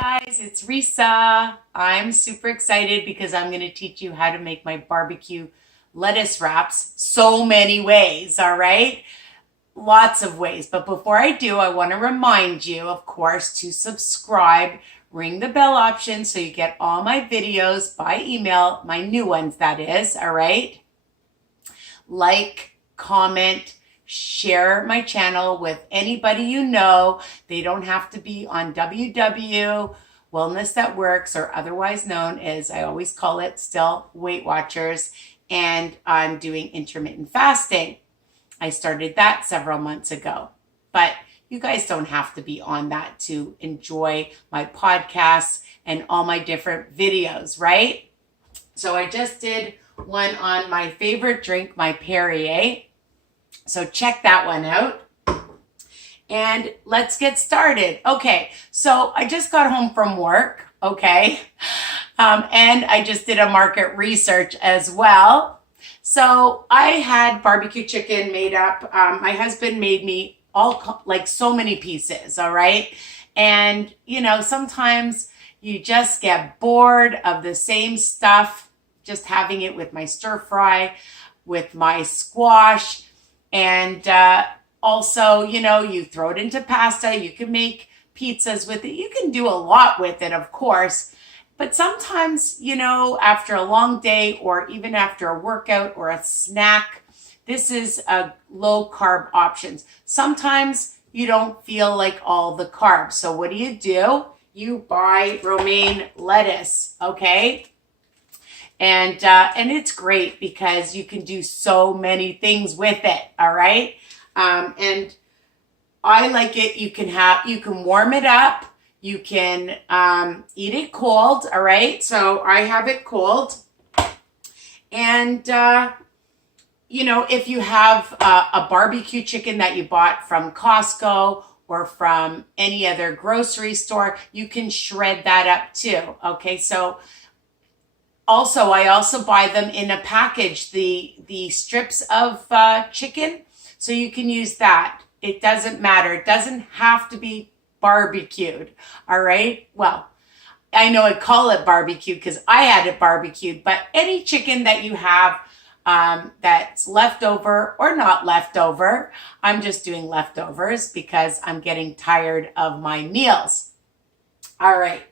Guys, it's Risa. I'm super excited because I'm going to teach you how to make my barbecue lettuce wraps so many ways, all right? Lots of ways. But before I do, I want to remind you, of course, to subscribe, ring the bell option so you get all my videos by email, my new ones, that is, all right? Like, comment, share my channel with anybody you know. They don't have to be on WW, Wellness That Works, or otherwise known as, I always call it still, Weight Watchers. And I'm doing intermittent fasting. I started that several months ago. But you guys don't have to be on that to enjoy my podcasts and all my different videos, right? So I just did one on my favorite drink, my Perrier. So check that one out. And let's get started. Okay, so I just got home from work, okay? And I just did a market research as well. So I had barbecue chicken made up. My husband made me like so many pieces, all right? And, you know, sometimes you just get bored of the same stuff, just having it with my stir fry, with my squash. And also, you know, you throw it into pasta. You can make pizzas with it. You can do a lot with it, of course. But sometimes, you know, after a long day or even after a workout or a snack, this is a low carb options. Sometimes you don't feel like all the carbs. So what do? You buy romaine lettuce, okay? And it's great because you can do so many things with it, all right? And I like it. You can warm it up. You can eat it cold, all right? So I have it cold. And, you know, if you have a barbecue chicken that you bought from Costco or from any other grocery store, you can shred that up too, okay? So I also buy them in a package, the strips of chicken, so you can use that. It doesn't matter. It doesn't have to be barbecued, all right? Well, I know I call it barbecue because I had it barbecued, but any chicken that you have that's leftover or not leftover, I'm just doing leftovers because I'm getting tired of my meals. All right,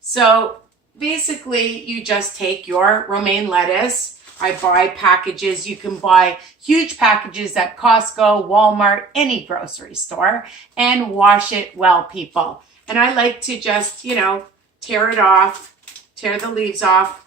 so basically, you just take your romaine lettuce. I buy packages. You can buy huge packages at Costco, Walmart, any grocery store, and wash it well, people. And I like to just, you know, tear it off, tear the leaves off.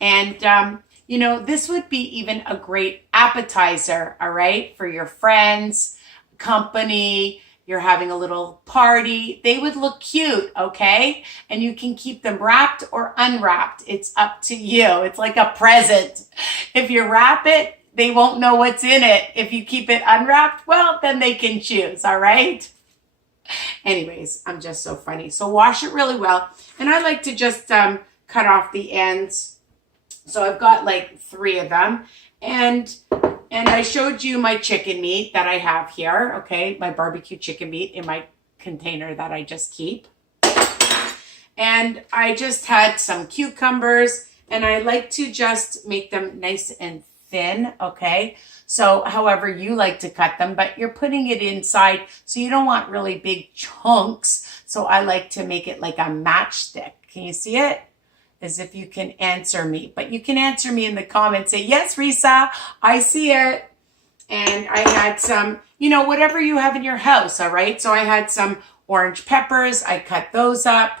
And, you know, this would be even a great appetizer, all right, for your friends, company. You're having a little party. They would look cute, okay? And you can keep them wrapped or unwrapped. It's up to you. It's like a present. If you wrap it, they won't know what's in it. If you keep it unwrapped, well, then they can choose, all right? Anyways, I'm just so funny. So wash it really well. And I like to just cut off the ends. So I've got like 3 of them. And I showed you my chicken meat that I have here, okay? My barbecue chicken meat in my container that I just keep. And I just had some cucumbers, and I like to just make them nice and thin, okay? So however you like to cut them, but you're putting it inside, so you don't want really big chunks. So I like to make it like a matchstick. Can you see it? As if you can answer me. But you can answer me in the comments. Say, yes, Risa, I see it. And I had some, you know, whatever you have in your house, all right? So I had some orange peppers. I cut those up.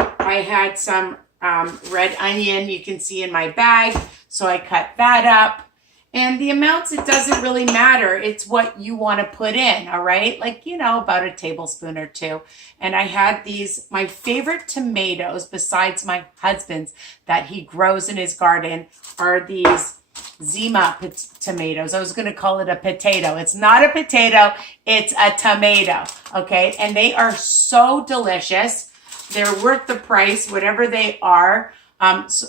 I had some red onion you can see in my bag. So I cut that up. And the amounts, it doesn't really matter. It's what you want to put in, all right? Like, you know, about a tablespoon or 2. And I had these, my favorite tomatoes, besides my husband's, that he grows in his garden, are these Zima tomatoes. I was going to call it a potato. It's not a potato. It's a tomato, okay? And they are so delicious. They're worth the price, whatever they are. So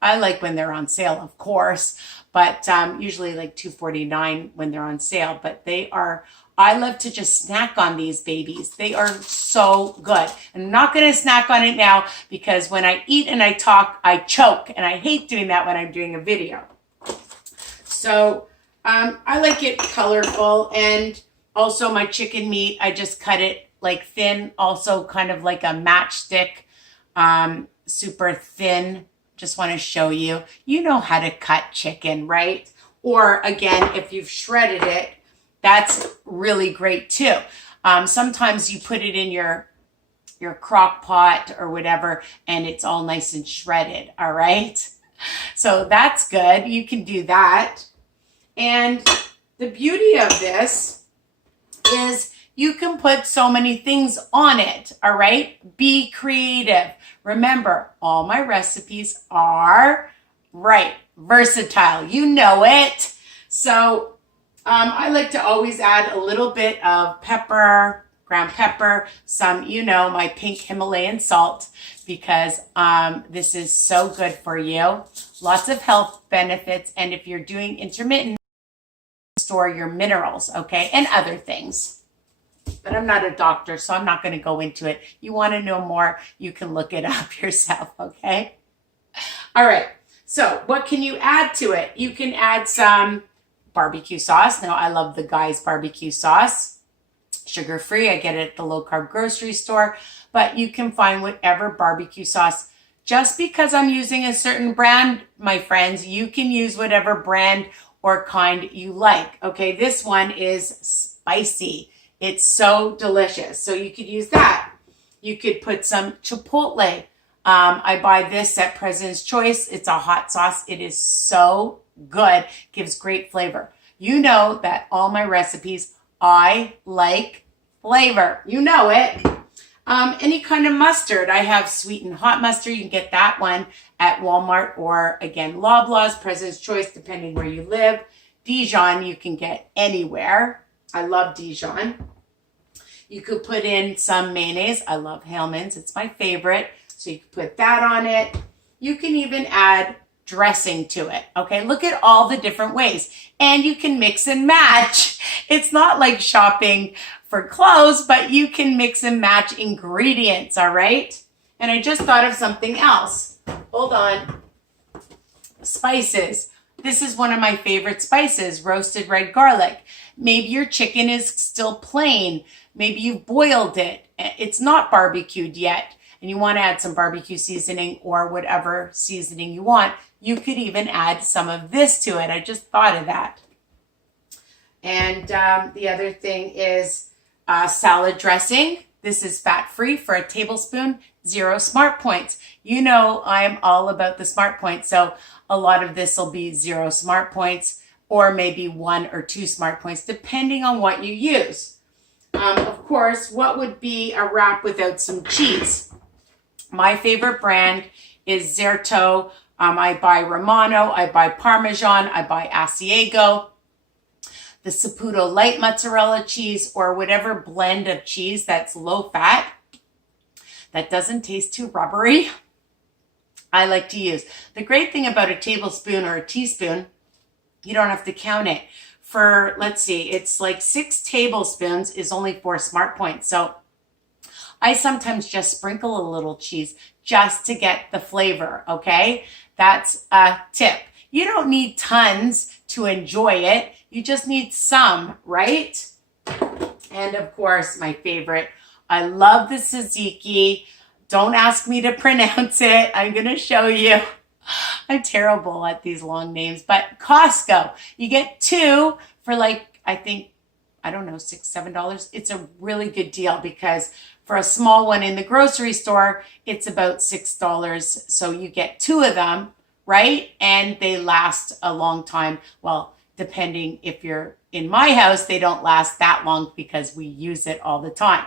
I like when they're on sale, of course. But usually like $2.49 when they're on sale. But they are I love to just snack on these babies. They are so good. I'm not going to snack on it now because when I eat and I talk, I choke. And I hate doing that when I'm doing a video. So I like it colorful. And also my chicken meat, I just cut it like thin, also kind of like a matchstick, super thin. Just want to show you. You know how to cut chicken, right? Or again, if you've shredded it, that's really great too. Sometimes you put it in your crock pot or whatever, and it's all nice and shredded, all right? So that's good. You can do that. And the beauty of this is you can put so many things on it, all right? Be creative. Remember, all my recipes are versatile. You know it. So I like to always add a little bit of pepper, ground pepper, some, my pink Himalayan salt, because this is so good for you. Lots of health benefits. And if you're doing intermittent, store your minerals, okay, and other things. But I'm not a doctor, so I'm not going to go into it. You want to know more, you can look it up yourself, okay? All right, so what can you add to it? You can add some barbecue sauce. Now, I love the Guy's barbecue sauce. Sugar-free, I get it at the low-carb grocery store, but you can find whatever barbecue sauce. Just because I'm using a certain brand, my friends, you can use whatever brand or kind you like. Okay, this one is spicy. It's so delicious. So you could use that. You could put some Chipotle. I buy this at President's Choice. It's a hot sauce. It is so good. Gives great flavor. You know that all my recipes, I like flavor. You know it. Any kind of mustard. I have sweet and hot mustard. You can get that one at Walmart or, again, Loblaws, President's Choice, depending where you live. Dijon you can get anywhere. I love Dijon. You could put in some mayonnaise. I love Hellmann's. It's my favorite. So you can put that on it. You can even add dressing to it. Okay, look at all the different ways. And you can mix and match. It's not like shopping for clothes, but you can mix and match ingredients, all right? And I just thought of something else. Hold on. Spices. This is one of my favorite spices, roasted red garlic. Maybe your chicken is still plain. Maybe you've boiled it. It's not barbecued yet, and you want to add some barbecue seasoning or whatever seasoning you want. You could even add some of this to it. I just thought of that. And the other thing is salad dressing. This is fat-free for a tablespoon, 0 smart points. You know I'm all about the smart points, so a lot of this will be 0 smart points or maybe 1 or 2 smart points, depending on what you use. Of course, what would be a wrap without some cheese? My favorite brand is Zerto. I buy Romano, I buy Parmesan, I buy Asiago, the Saputo light mozzarella cheese, or whatever blend of cheese that's low fat, that doesn't taste too rubbery, I like to use. The great thing about a tablespoon or a teaspoon, you don't have to count it. For, let's see, it's like 6 tablespoons is only 4 smart points. So I sometimes just sprinkle a little cheese just to get the flavor, okay? That's a tip. You don't need tons to enjoy it. You just need some, right? And of course, my favorite, I love the tzatziki. Don't ask me to pronounce it. I'm going to show you. I'm terrible at these long names, but Costco, you get 2 for like, I think, I don't know, $6, $7. It's a really good deal because for a small one in the grocery store, it's about $6. So you get 2 of them, right? And they last a long time. Well, depending if you're in my house, they don't last that long because we use it all the time.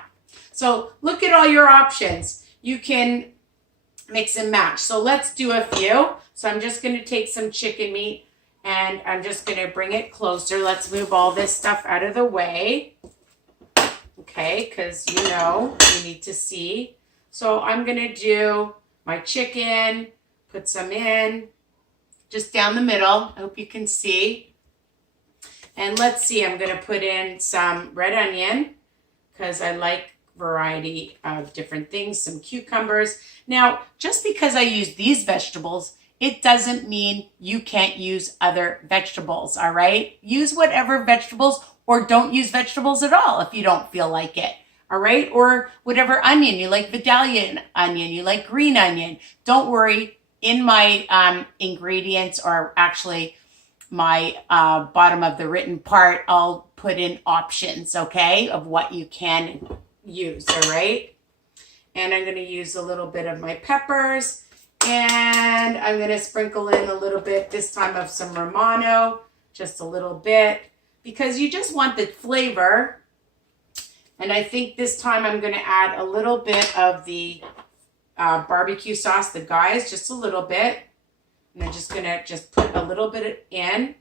So look at all your options. You can mix and match. So let's do a few. So I'm just going to take some chicken meat and I'm just going to bring it closer. Let's move all this stuff out of the way. Okay, because you know, you need to see. So I'm going to do my chicken, put some in, just down the middle. I hope you can see. And let's see, I'm going to put in some red onion because I like variety of different things, some cucumbers. Now, just because I use these vegetables, it doesn't mean you can't use other vegetables, all right? Use whatever vegetables, or don't use vegetables at all if you don't feel like it, all right? Or whatever onion, you like Vidalia onion, you like green onion. Don't worry, in my ingredients, or actually my bottom of the written part, I'll put in options, okay, of what you can use, all right? And I'm going to use a little bit of my peppers, and I'm going to sprinkle in a little bit this time of some Romano, just a little bit, because you just want the flavor. And I think this time I'm going to add a little bit of the barbecue sauce, the guys, just a little bit. And I'm just going to put a little bit in,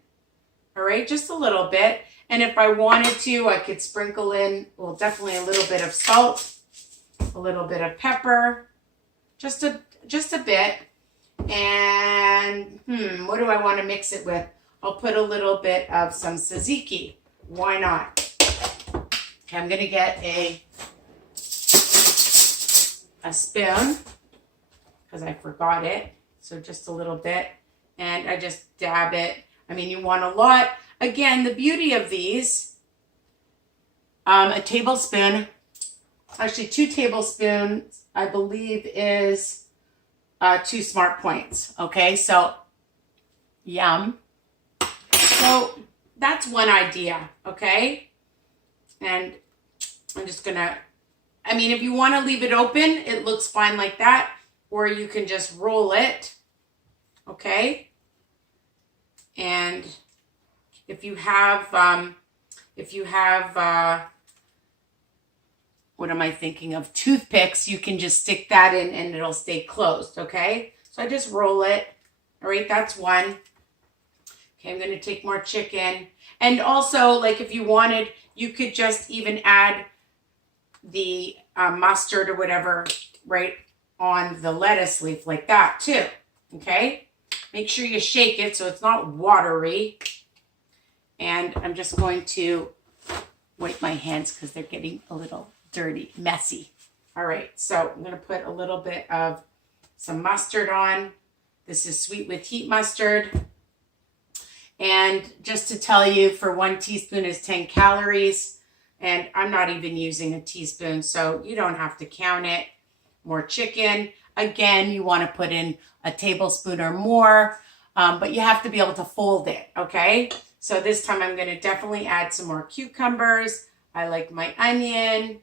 all right, just a little bit. And if I wanted to, I could sprinkle in, well, definitely a little bit of salt, a little bit of pepper, just a bit. And what do I want to mix it with? I'll put a little bit of some tzatziki. Why not? Okay, I'm going to get a spoon because I forgot it. So just a little bit. And I just dab it. I mean, you want a lot. Again, the beauty of these, a tablespoon, actually 2 tablespoons, I believe is 2 smart points. Okay, so yum. So that's one idea, okay? And I'm just gonna, I mean, if you want to leave it open, it looks fine like that, or you can just roll it, okay? And if you have, what am I thinking of? Toothpicks, you can just stick that in and it'll stay closed, okay? So I just roll it. All right, that's one. Okay, I'm going to take more chicken. And also, like if you wanted, you could just even add the mustard or whatever right on the lettuce leaf like that too, okay? Make sure you shake it so it's not watery. And I'm just going to wipe my hands because they're getting a little dirty, messy. All right, so I'm going to put a little bit of some mustard on. This is sweet with heat mustard. And just to tell you, for 1 teaspoon is 10 calories. And I'm not even using a teaspoon, so you don't have to count it. More chicken. Again, you want to put in a tablespoon or more, but you have to be able to fold it, okay? So this time I'm going to definitely add some more cucumbers. I like my onion.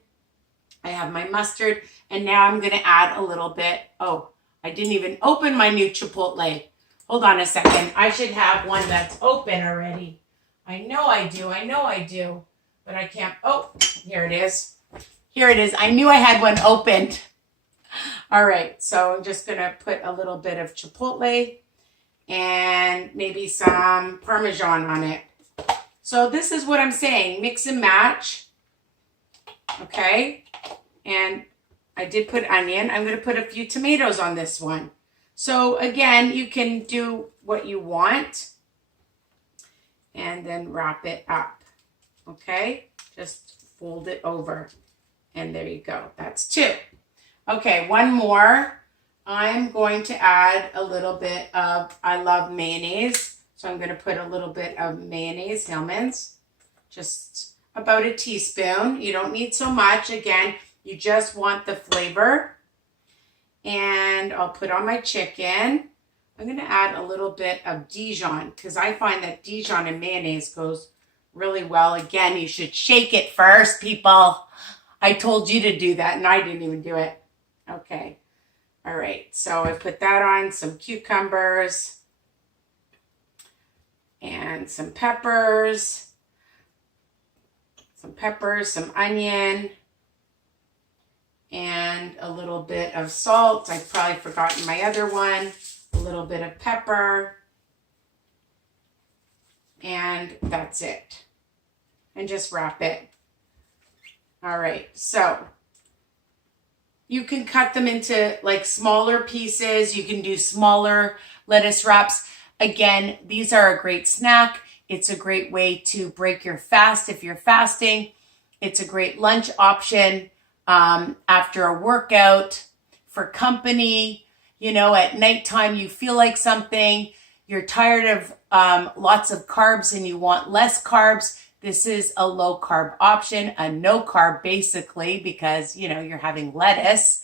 I have my mustard. And now I'm going to add a little bit. Oh, I didn't even open my new Chipotle. Hold on a second. I should have one that's open already. I know I do. But I can't. Oh, here it is. Here it is. I knew I had one opened. All right. So I'm just going to put a little bit of Chipotle and maybe some parmesan on it. So this is what I'm saying. Mix and match. Okay. And I did put onion. I'm going to put a few tomatoes on this one. So again, you can do what you want and then wrap it up. Okay. Just fold it over. And there you go. That's 2. Okay. One more. I'm going to add a little bit of, I love mayonnaise. So I'm going to put a little bit of mayonnaise, Hellmann's. Just about a teaspoon. You don't need so much. Again, you just want the flavor. And I'll put on my chicken. I'm going to add a little bit of Dijon because I find that Dijon and mayonnaise goes really well. Again, you should shake it first, people. I told you to do that and I didn't even do it. Okay. All right. So I put that on, some cucumbers and some peppers, some onion, and a little bit of salt. I've probably forgotten my other one. A little bit of pepper. And that's it. And just wrap it. All right. So you can cut them into like smaller pieces. You can do smaller lettuce wraps. Again, these are a great snack. It's a great way to break your fast if you're fasting. It's a great lunch option after a workout, for company. You know, at nighttime you feel like something, you're tired of lots of carbs and you want less carbs. This is a low carb option, a no carb basically, because, you know, you're having lettuce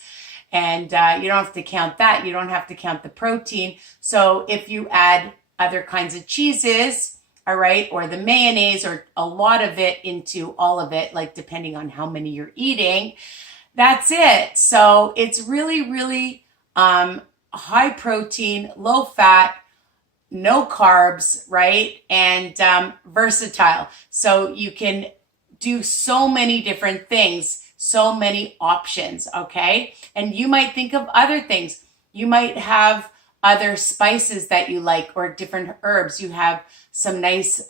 and you don't have to count that. You don't have to count the protein. So if you add other kinds of cheeses, all right, or the mayonnaise or a lot of it into all of it, like depending on how many you're eating, that's it. So it's really, really high protein, low fat, no carbs, right? And versatile. So you can do so many different things, so many options, okay? And you might think of other things. You might have other spices that you like or different herbs. You have some nice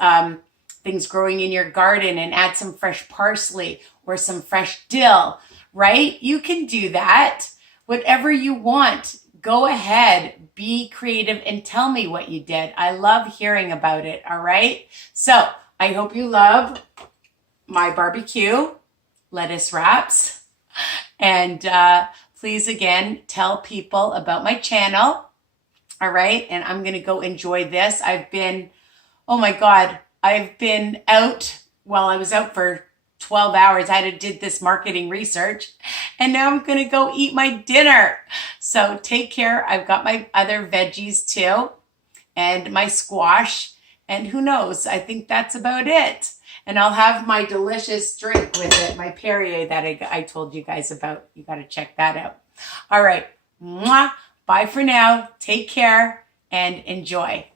things growing in your garden and add some fresh parsley or some fresh dill, right? You can do that. Whatever you want. Go ahead, be creative, and tell me what you did. I love hearing about it, all right? So I hope you love my barbecue lettuce wraps. And please, again, tell people about my channel, all right? And I'm going to go enjoy this. Oh my God, I've been out. Well, I was out for 12 hours. I did this marketing research and now I'm going to go eat my dinner. So take care. I've got my other veggies too and my squash and who knows, I think that's about it. And I'll have my delicious drink with it, my Perrier that I told you guys about. You got to check that out. All right. Mwah. Bye for now. Take care and enjoy.